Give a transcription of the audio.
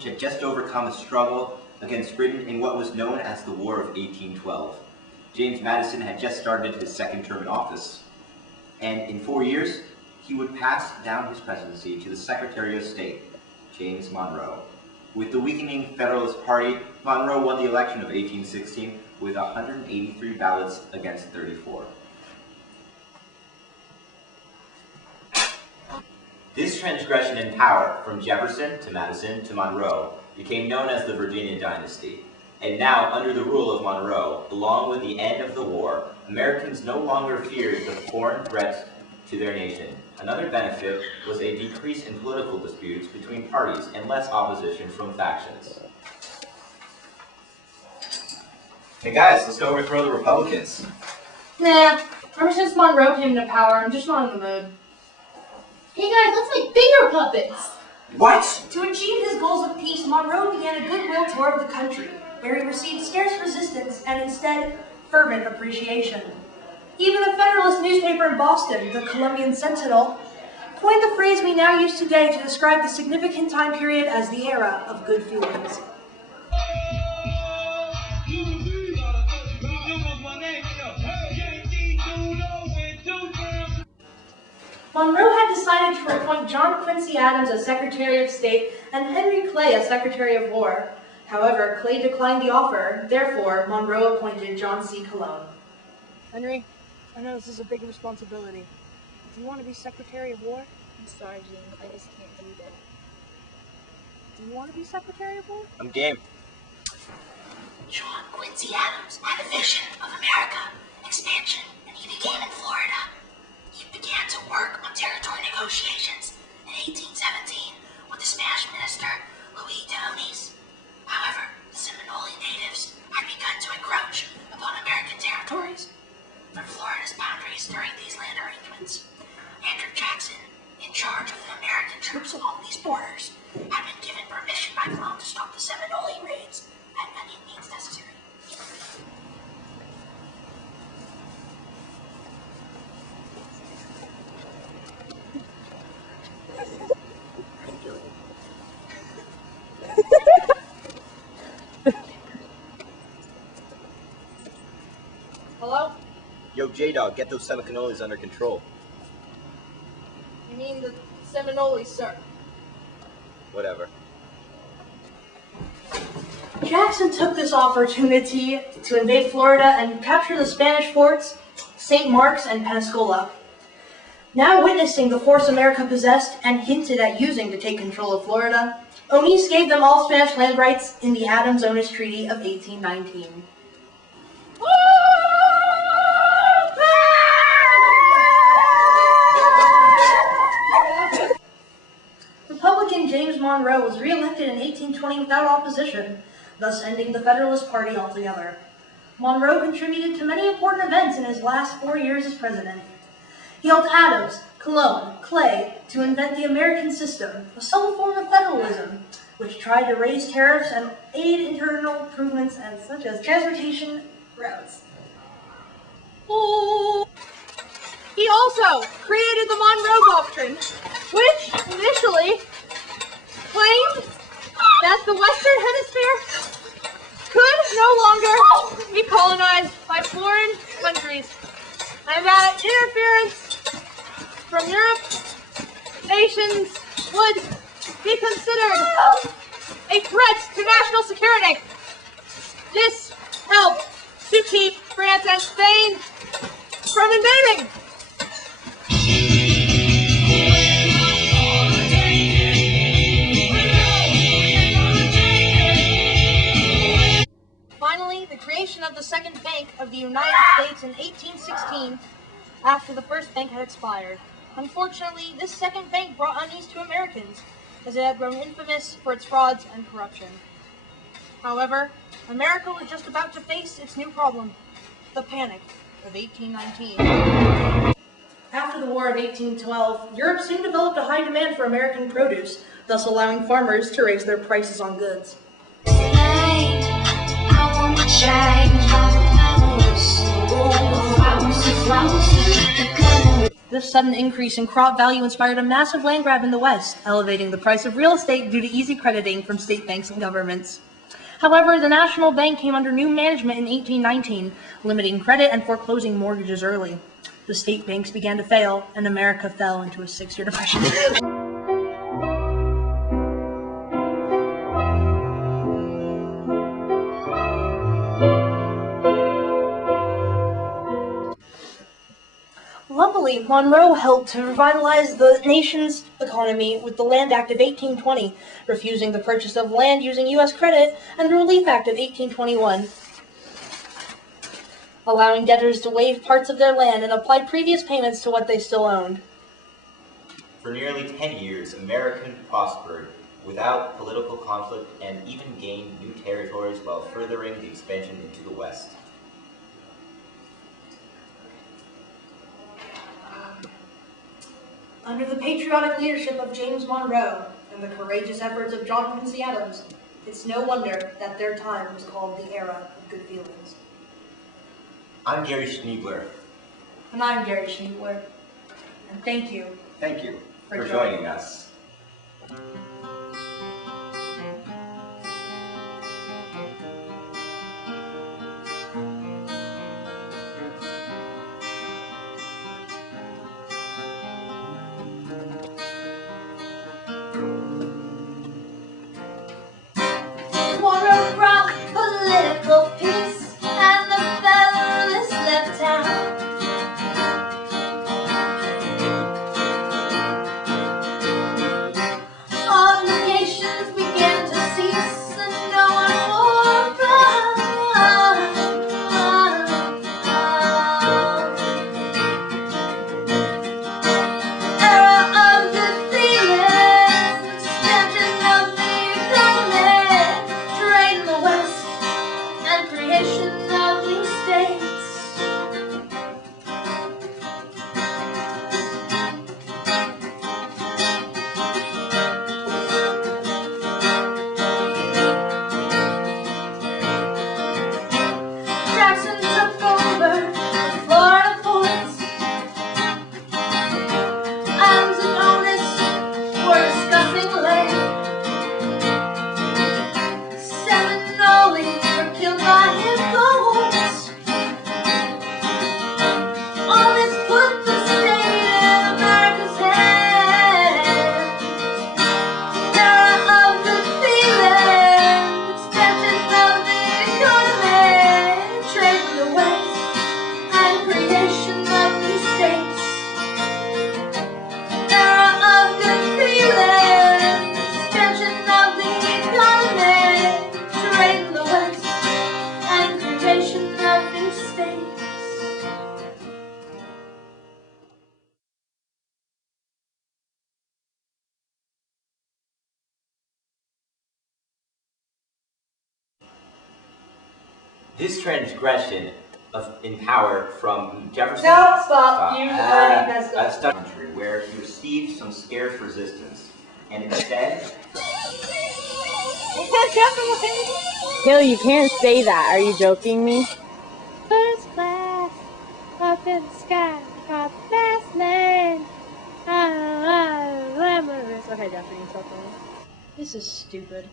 which had just overcome a struggle against Britain in what was known as the War of 1812. James Madison had just started his second term in office, and in 4 years, he would pass down his presidency to the Secretary of State, James Monroe. With the weakening Federalist Party, Monroe won the election of 1816 with 183 ballots against 34. This transgression in power, from Jefferson to Madison to Monroe, became known as the Virginia Dynasty. And now, under the rule of Monroe, along with the end of the war, Americans no longer feared the foreign threats to their nation. Another benefit was a decrease in political disputes between parties and less opposition from factions. Hey guys, let's go overthrow the Republicans. Nah, ever since Monroe came into power, I'm just not in the mood. Hey guys, let's make finger puppets! What? To achieve his goals of peace, Monroe began a goodwill tour of the country, where he received scarce resistance and instead fervent appreciation. Even the Federalist newspaper in Boston, the Columbian Sentinel, coined the phrase we now use today to describe the significant time period as the era of good feelings. Monroe had decided to appoint John Quincy Adams as Secretary of State and Henry Clay as Secretary of War. However, Clay declined the offer. Therefore, Monroe appointed John C. Calhoun. Henry, I know this is a big responsibility. Do you want to be Secretary of War? I'm sorry, James, I just can't do that. Do you want to be Secretary of War? I'm game. John Quincy Adams had a vision of America, expansion, and he began in Florida. He began to work on territory negotiations in 1817 with the Spanish minister, Luis de Onís. However, the Seminole natives had begun to encroach upon American territories. From Florida's boundaries during these land arrangements, Andrew Jackson, in charge of the American troops along these borders, had been given permission by Calhoun to stop the Seminole raids at any means necessary. Hello? Yo, J-Dog, get those Seminoles under control. You mean the Seminoles, sir? Whatever. Jackson took this opportunity to invade Florida and capture the Spanish forts, St. Mark's and Pensacola. Now witnessing the force America possessed and hinted at using to take control of Florida, Onís gave them all Spanish land rights in the Adams-Onís Treaty of 1819. Republican James Monroe was re-elected in 1820 without opposition, thus ending the Federalist Party altogether. Monroe contributed to many important events in his last 4 years as president. He helped Adams, Calhoun, Clay to invent the American system, a subtle form of federalism, which tried to raise tariffs and aid internal improvements such as transportation routes. He also created the Monroe Doctrine, which initially claimed that the Western Hemisphere could no longer be colonized by foreign countries, and that interference from Europe nations would be considered a threat to national security. This helped to keep France and Spain from invading. Finally, the creation of the Second Bank of the United States in 1816, after the first bank had expired. Unfortunately, this second bank brought unease to Americans, as it had grown infamous for its frauds and corruption. However, America was just about to face its new problem, the Panic of 1819. After the War of 1812, Europe soon developed a high demand for American produce, thus allowing farmers to raise their prices on goods. This sudden increase in crop value inspired a massive land grab in the West, elevating the price of real estate due to easy crediting from state banks and governments. However, the National Bank came under new management in 1819, limiting credit and foreclosing mortgages early. The state banks began to fail, and America fell into a 6-year depression. Luckily, Monroe helped to revitalize the nation's economy with the Land Act of 1820, refusing the purchase of land using U.S. credit, and the Relief Act of 1821, allowing debtors to waive parts of their land and apply previous payments to what they still owned. For nearly 10 years, America prospered without political conflict and even gained new territories while furthering the expansion into the West. Under the patriotic leadership of James Monroe and the courageous efforts of John Quincy Adams, it's no wonder that their time was called the era of good feelings. I'm Gary Schneebler. And I'm Gary Schneebler. And thank you. Thank you for joining us. Monroe brought political peace and the Federalists left town. Obligations began to cease and no one more era of good feelings, expansion of the economy, trade in the West, and creation of new states. Jackson took over the Florida ports. Adams and Otis were discussing land. Seminoles were killed by his bolts. All this put the state in America's hands. Era of good feeling, expansion of the economy, trade in the West, and creation of new states. Era of good feeling, expansion of the economy, trade in the West, and creation of new states. This transgression in power from Jefferson. No, stop. You already messed up. I've stuck country where he received some scarce resistance, and instead. Hill, you can't say that. Are you joking me? First class, up in the sky, across the fast lane. Glamorous. Okay, Jeff, you can stop. This is stupid.